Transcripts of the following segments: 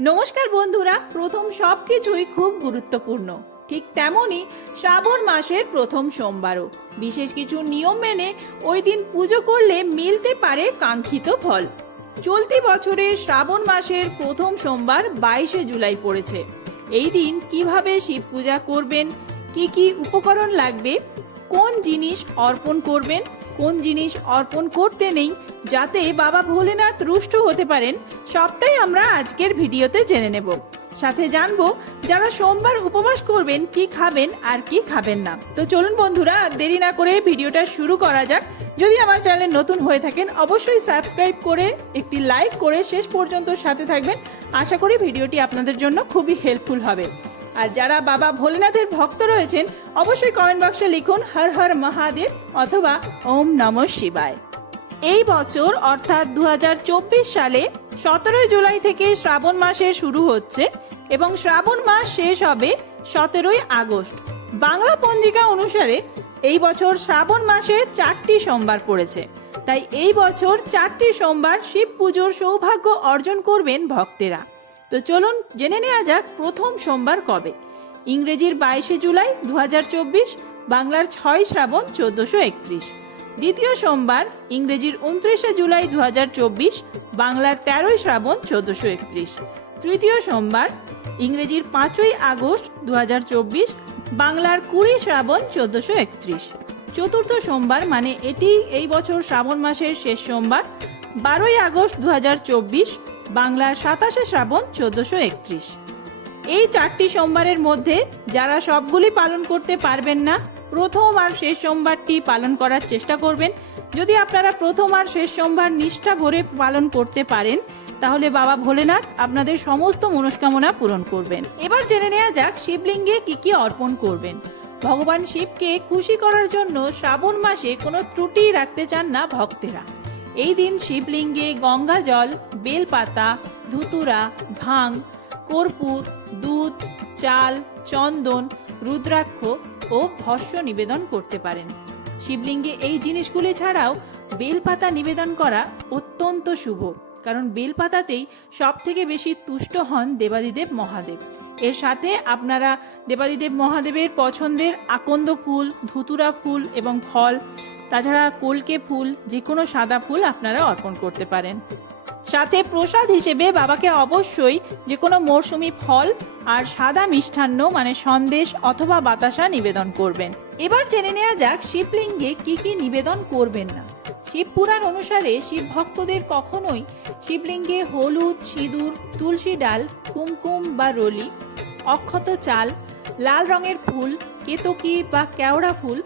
নমস্কার বন্ধুরা, প্রথম সব কিছুই খুব গুরুত্বপূর্ণ। ঠিক তেমনই শ্রাবণ মাসের প্রথম সোমবারও। বিশেষ কিছু নিয়ম মেনে ওই দিন পুজো করলে মিলতে পারে কাঙ্ক্ষিত ফল। চলতি বছরে শ্রাবণ মাসের প্রথম সোমবার বাইশে জুলাই পড়েছে। এই দিন কীভাবে শিব পূজা করবেন? কি কি উপকরণ লাগবে? কোন জিনিস অর্পণ করবেন? কোন জিনিস অর্পণ করতে নেই? যাতে বাবা ভোলেনাথ রুষ্ট হতে পারেন, সবটাই আমরা আজকের ভিডিওতে জেনে নেব। সাথে জানব যারা সোমবার উপবাস করবেন, কি খাবেন আর কি খাবেন না। তো চলুন বন্ধুরা দেরি না করে ভিডিওটা শুরু করা যাক। যদি আমার চ্যানেল নতুন হয়ে থাকেন, অবশ্যই সাবস্ক্রাইব করে, একটি লাইক করে শেষ পর্যন্ত সাথে থাকবেন। আশা করি ভিডিওটি আপনাদের জন্য খুবই হেল্পফুল হবে। আর যারা বাবা ভোলেনাথের ভক্ত রয়েছেন, অবশ্যই কমেন্ট বক্সে লিখুন হর হর মহাদেব অথবা ওম নম শিবায়। এই বছর, অর্থাৎ দু হাজার চব্বিশ সালে, সতেরোই জুলাই থেকে শ্রাবণ মাসে শুরু হচ্ছে এবং শ্রাবণ মাস শেষ হবে সতেরোই আগস্ট। বাংলা পঞ্জিকা অনুসারে এই বছর শ্রাবণ মাসে চারটি সোমবার পড়েছে। তাই এই বছর চারটি সোমবার শিব পুজোর সৌভাগ্য অর্জন করবেন ভক্তেরা। তো চলুন জেনে নেওয়া যাক প্রথম সোমবার কবে। ইংরেজির বাইশে জুলাই দু হাজার চব্বিশ, বাংলার ছয় শ্রাবণ চোদ্দশো একত্রিশ। দ্বিতীয় সোমবার, ইংরেজির উনত্রিশে জুলাই দু হাজার চব্বিশ, বাংলার তেরোই শ্রাবণ চোদ্দশো একত্রিশ। তৃতীয় সোমবার, ইংরেজির পাঁচই আগস্ট দু বাংলার কুড়ি শ্রাবণ চোদ্দশো একত্রিশ। চতুর্থ সোমবার মানে এটি এই বছর শ্রাবণ মাসের শেষ সোমবার, বারোই আগস্ট দুহাজার চব্বিশ, বাংলার সাতাশে শ্রাবণ চোদ্দশো একত্রিশ। এই চারটি সোমবারের মধ্যে যারা সবগুলি পালন করতে পারবেন না প্রথম আর শেষ সোমবারটি পালন করার চেষ্টা করবেন। যদি আপনারা প্রথম আর শেষ সোমবার নিষ্ঠা ভরে পালন করতে পারেন, তাহলে বাবা ভোলেনাথ আপনাদের সমস্ত মনস্কামনা পূরণ করবেন। এবার জেনে নেওয়া যাক শিবলিঙ্গে কি কি অর্পণ করবেন। ভগবান শিবকে খুশি করার জন্য শ্রাবণ মাসে কোনো ত্রুটি রাখতে চান না ভক্তেরা। এই দিন শিবলিঙ্গে গঙ্গা জল, বেলপাতা, ধুতুরা, ভাং কর্পূর, দুধ, চাল, চন্দন, রুদ্রাক্ষ ও ভস্য নিবেদন করতে পারেন। শিবলিঙ্গে এই জিনিসগুলি ছাড়াও বেলপাতা নিবেদন করা অত্যন্ত শুভ, কারণ বেলপাতাতেই সব থেকে বেশি তুষ্ট হন দেবাদিদেব মহাদেব। এর সাথে আপনারা দেবাদিদেব মহাদেবের পছন্দের আকন্দ ফুল, ধুতুরা ফুল এবং ফল, তাছাড়া কলকে ফুল যে কোনো সাদা ফুল আপনারা অর্পণ করতে পারেন। সাথে প্রসাদ হিসেবে বাবাকে অবশ্যই যে কোনো মরশুমি ফল আর সাদা মিষ্টান্ন মানে সন্দেশ অথবা বাতাসা নিবেদন করবেন। এবার জেনে নেওয়া যাক শিবলিঙ্গে কি কি নিবেদন করবেন না। শিব পুরাণ অনুসারে শিব ভক্তদের কখনোই শিবলিঙ্গে হলুদ, সিঁদুর, তুলসী ডাল, কুমকুম বা রলি, অক্ষত চাল, লাল রঙের ফুল, কেতকি বা কেওড়া ফুল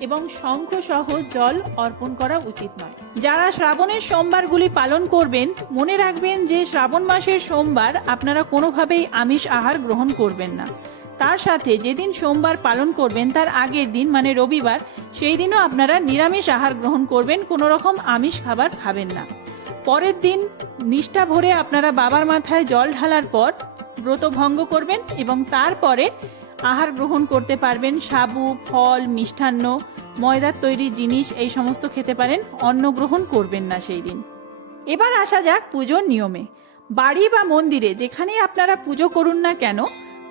এবং শঙ্খ সহ জল অর্পণ করা উচিত নয়। যারা শ্রাবণের সোমবারগুলি পালন করবেন, মনে রাখবেন যে শ্রাবণ মাসের সোমবার আপনারা কোনোভাবেই আমিষ আহার গ্রহণ করবেন না। তার সাথে যেদিন সোমবার পালন করবেন, তার আগের দিন মানে রবিবার, সেই দিনও আপনারা নিরামিষ আহার গ্রহণ করবেন কোনো রকম আমিষ খাবার খাবেন না। পরের দিন নিষ্ঠা ভরে আপনারা বাবার মাথায় জল ঢালার পর ব্রত ভঙ্গ করবেন এবং তারপরে আহার গ্রহণ করতে পারবেন সাবু, ফল, মিষ্টান্ন, ময়দার তৈরি জিনিস, এই সমস্ত খেতে পারেন, অন্ন গ্রহণ করবেন না সেই দিন। এবার আসা যাক পুজোর নিয়মে। বাড়ি বা মন্দিরে যেখানেই আপনারা পুজো করুন না কেন,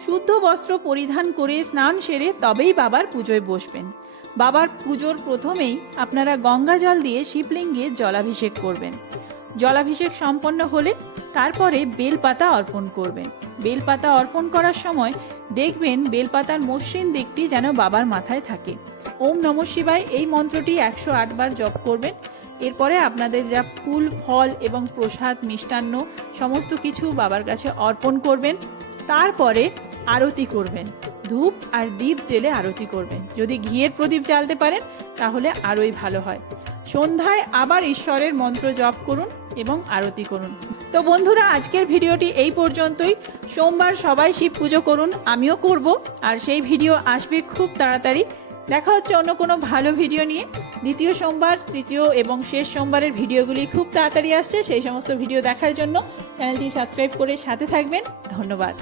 শুদ্ধ বস্ত্র পরিধান করে স্নান সেরে তবেই বাবার পুজোয় বসবেন। বাবার পুজোর প্রথমেই আপনারা গঙ্গা জল দিয়ে শিবলিঙ্গে জলাভিষেক করবেন। জলাভিষেক সম্পন্ন হলে তারপরে বেলপাতা অর্পণ করবেন। বেলপাতা অর্পণ করার সময় দেখবেন বেলপাতার মসৃণ দিকটি যেন বাবার মাথায় থাকে। ওম নম শিবায় এই মন্ত্রটি একশো বার জপ করবেন। এরপরে আপনাদের যা ফুল, ফল এবং প্রসাদ, মিষ্টান্ন সমস্ত কিছু বাবার কাছে অর্পণ করবেন। তারপরে আরতি করবেন। ধূপ আর দীপ জেলে আরতি করবেন। যদি ঘিয়ের প্রদীপ জ্বালতে পারেন, তাহলে আরোই ভালো হয়। সন্ধ্যায় আবার ঈশ্বরের মন্ত্র জপ করুন এবং আরতি করুন। তো বন্ধুরা, আজকের ভিডিওটি এই পর্যন্তই। সোমবার সবাই শিব পুজো করুন, আমিও করব, আর সেই ভিডিও আসবে খুব তাড়াতাড়ি। দেখা হচ্ছে অন্য কোনো ভালো ভিডিও নিয়ে। দ্বিতীয় সোমবার, তৃতীয় এবং শেষ সোমবারের ভিডিওগুলি খুব তাড়াতাড়ি আসছে। সেই সমস্ত ভিডিও দেখার জন্য চ্যানেলটি সাবস্ক্রাইব করে সাথে থাকবেন। ধন্যবাদ।